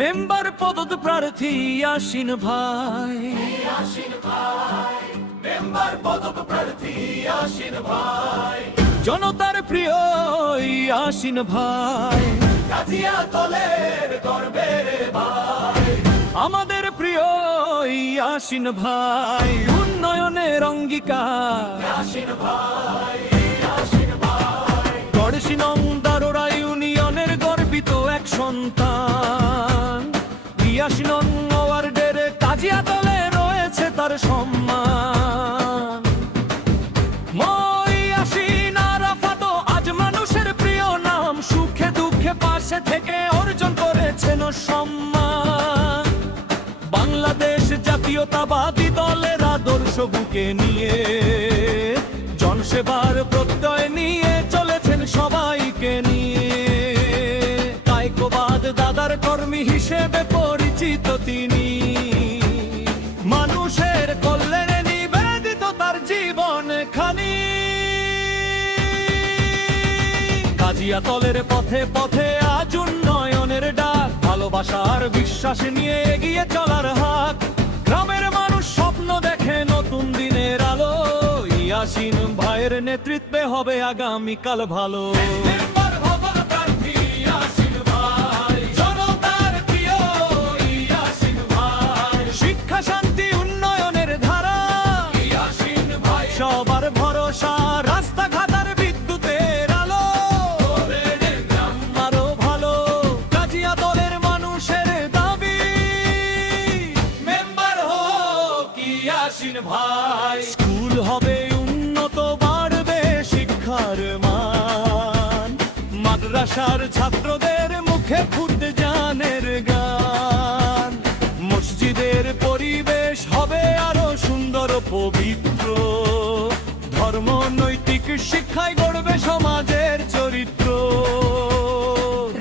Member পদপ্রার্থী ইয়াসিন ভাই, member পদপ্রার্থী ইয়াসিন ভাই, জনতার প্রিয় ইয়াসিন ভাই, গাজিয়াতলের গর্বের ভাই, আমাদের প্রিয় ইয়াসিন ভাই, উন্নয়নের অঙ্গীকার ইয়াসিন ভাই, ইয়াসিন ভাই, গড়শি নং দারোরা ইউনিয়নের গর্বিত এক সন্তান। ইয়াসিন নং ওয়ার্ডের কাজিয়াতলে রয়েছে তার সম্মান। ইয়াসিন আরাফাত আজ মানুষের প্রিয় নাম, সুখে দুঃখে পাশে থেকে অর্জন করেছেন সম্মান। বাংলাদেশ জাতীয়তাবাদী দলের আদর্শ বুকে নিয়ে জনসেবার প্রত্যয় নিয়ে চলেছেন সবাইকে নিয়ে। কায়কোবাদ দাদার কর্মী হিসেবে পরিচিত তিনি, মানুষের কল্যাণে নিবেদিত তার জীবন খানি। কাজিয়াতলের পথে পথে আজ উন্নয়নের ডাক, ভালোবাসার বিশ্বাস নিয়ে এগিয়ে চলার হাত। গ্রামের মানুষ স্বপ্ন দেখে নতুন দিনের আলো, ইয়াসিন ভাইয়ের নেতৃত্বে হবে আগামীকাল ভালো। মেম্বার পদপ্রার্থী ইয়াসিন ভাই, জনতার প্রিয় ইয়াসিন ভাই, শিক্ষা শান্তি উন্নয়নের ধারা ইয়াসিন ভাই, সবার ভরসা, রাস্তাঘাট আর বিদ্যুতের আলো। গ্রাম আরো ভালো কাজিয়াতলের মানুষের দাবি, মেম্বার হোক ইয়াসিন ভাই, স্কুল হবে উন্নত, বাড়বে শিক্ষার মান। মাদ্রাসার ছাত্রদের মুখে ফুটে জানের গান। মসজিদের পরিবেশ হবে আরো সুন্দর পবিত্র, ধর্ম নৈতিক শিক্ষায় গড়বে সমাজের চরিত্র।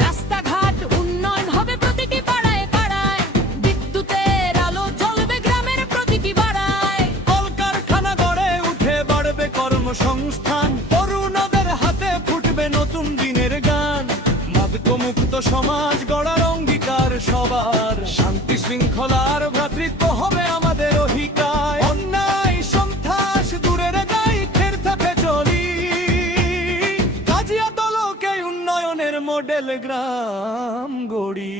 রাস্তাঘাট উন্নয়ন হবে প্রতিটি পাড়ায় পাড়ায়, বিদ্যুতের আলো জ্বলবে গ্রামের প্রতিটি পাড়ায়। কলকারখানা গড়ে উঠে বাড়বে কর্মসংস্থান, তরুণদের হাতে ফুটবে নতুন দিনের গান। মাদকমুক্ত সমাজ গড়ার অঙ্গীকার সবার, শান্তি শৃঙ্খলার ভ্রাতৃত্ব হবে আমাদের অধিকার। অন্যায় সন্ত্রাস দূরের দায়িত্বের থেকে চলি, কাজিয়াতলকে উন্নয়নের মডেল গ্রাম গড়ি।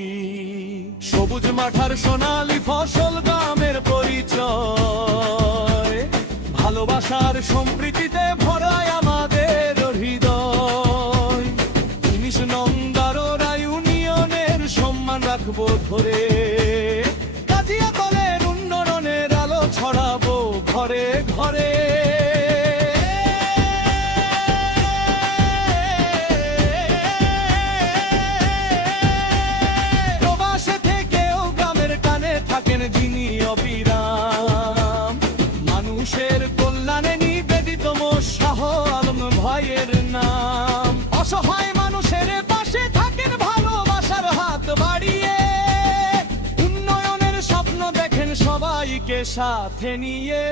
সবুজ মাঠার সোনালী ফসল গ্রামের পরিচয়, ভালোবাসার সম্প্রীতিতে ভরায় আমাদের হৃদয়। 19 নং দারোরা ইউনিয়নের সম্মান রাখবো ধরে, কাজিয়াতলের উন্নয়নের আলো ছড়াবো ঘরে ঘরে। প্রবাসে থেকেও গ্রামের টানে থাকেন যিনি অবিরাম, মানুষের কল্যাণে নিবেদিত শাহ আলম ভাইয়ের নাম। অসহায় মানুষের পাশে থাকেন ভালোবাসার হাত বাড়িয়ে, উন্নয়নের স্বপ্ন দেখেন সবাইকে সাথে নিয়ে।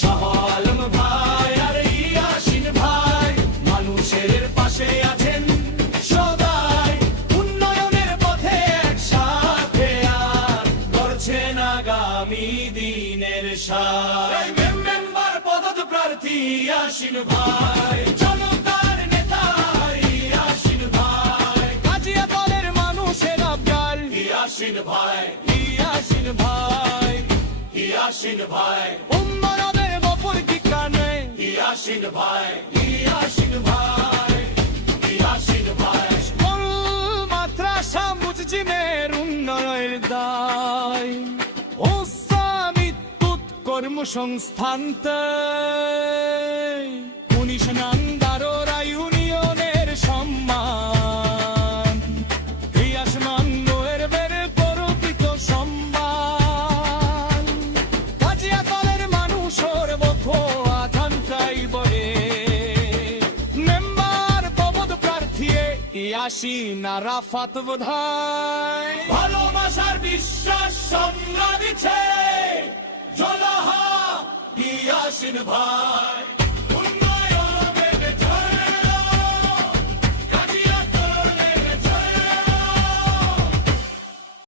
শাহ আলম ভাই আর ইয়াসিন ভাই মানুষের পাশে আছেন সদাই, উন্নয়নের পথে একসাথে আর করছেন আগামী দিনের সাথ। মেম্বার পদপ্রার্থী ইয়াসিন ভাই, জনতার নেতা ইয়াসিন ভাই, কাজিয়াতলের মানুষের আবদার ইয়াসিন ভাই, ইয়াসিন ভাই, ইয়াসিন ভাই, উন্নয়নের বপুর ঠিকানে ইয়াসিন ভাই, ইয়াসিন ভাই, ইয়াসিন ভাই, স্কুল মাদ্রাসা মুসজিদের উন্নয়নের দায়। বিদ্যুৎ কর্মসংস্থান 19 নং দারোরা ইউনিয়নের সম্মান। ইয়াসমান নোয়ের বের পরপিত সম্মান, কাজিয়াতলের মানুষের বক্ষ আকাঙ্ক্ষাই বলে। মেম্বার পদপ্রার্থী ইয়াসিন আরাফাত বোধায়, ভালোবাসার বিশ্বাস সংগ্রাম দিচ্ছে জলাহা ইয়াসিন ভাই।